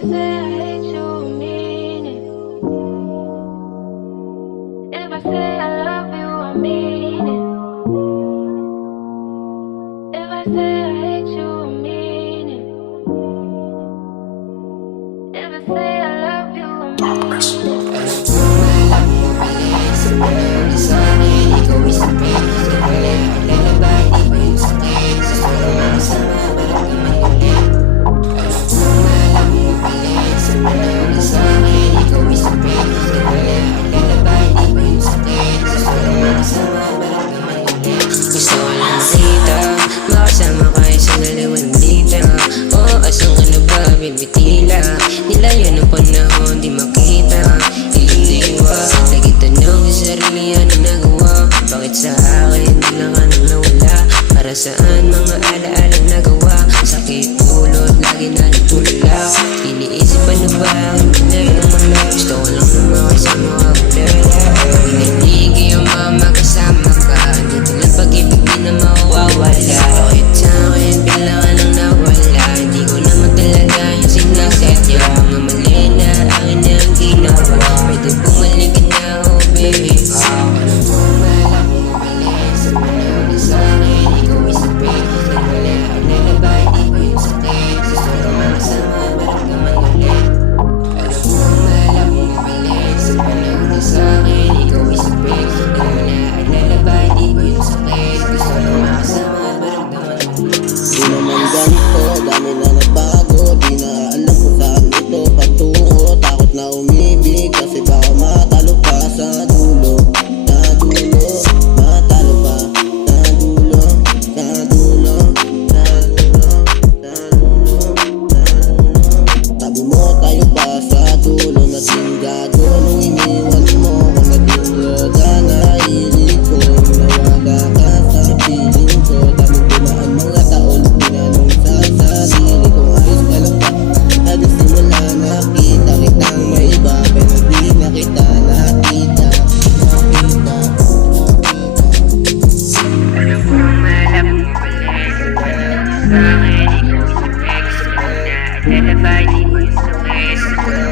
say I hate you, I mean it. If I say I love you, I mean it. If I say I hate you, I mean it. If I say I love you, I mean it. Gusto ko lang makita, makasama kayo sa dalawang dita. Oo, asang ano ba, bibitila. Nilayo ng panahon, di makita. Ilang naiwa, lagi tanong sa sarili, ano nagawa? Bakit sa akin, bilang anong nawala? Para saan mga alalang nagawa? Sakit ulot, lagi na nagtulala. Iniisip ano ba, hindi na yun ang mga. Gusto ko lang na makasama ka, kulala. Pag-inibig yung mama, kasama ka. Dito lang pag-ibig, di na mawawala. Bakit sa akin, bilang anong nawala? Hindi ko naman talaga yung sinasadya. Mga mali na, akin na ang ginawa. Pwede bumalik ka na, oh baby. Ano mo malak mo mali sa panahon sa akin? Ikaw isipin, wala ang lalabay, di ko yung sakit. Gusto ko makasama, maramdaman ulit. Alam mo malak mo mali sa panahon sa akin? Ikaw isipin, wala ang lalabay, di ko yung sakit. Gusto ko makasama, maramdaman ulit. Di naman ganito, dami na nagbago. Di na alam kung saan ito patungo. Takot na umibig kasi baka matalo pa sa dulo. Sa dulo, matalo pa sa dulo. Sa dulo, sa dulo, sa dulo, sa dulo. Sabi mo tayo pa sa dulo. Naging gago nung iniwan mo. Kung naging droga na hilig ko. Nawaga ka sa piling ko. Daming dumaan mga taon. Tinanong sa sarili ko, ayos ka lang ba? Sabi simula nakita kitang may iba. Pero di na kita nakita. Alam mo malak mo mali sa panahon sa akin? Ikaw isipin, gusto ko na lalabay, di ko yung sakit.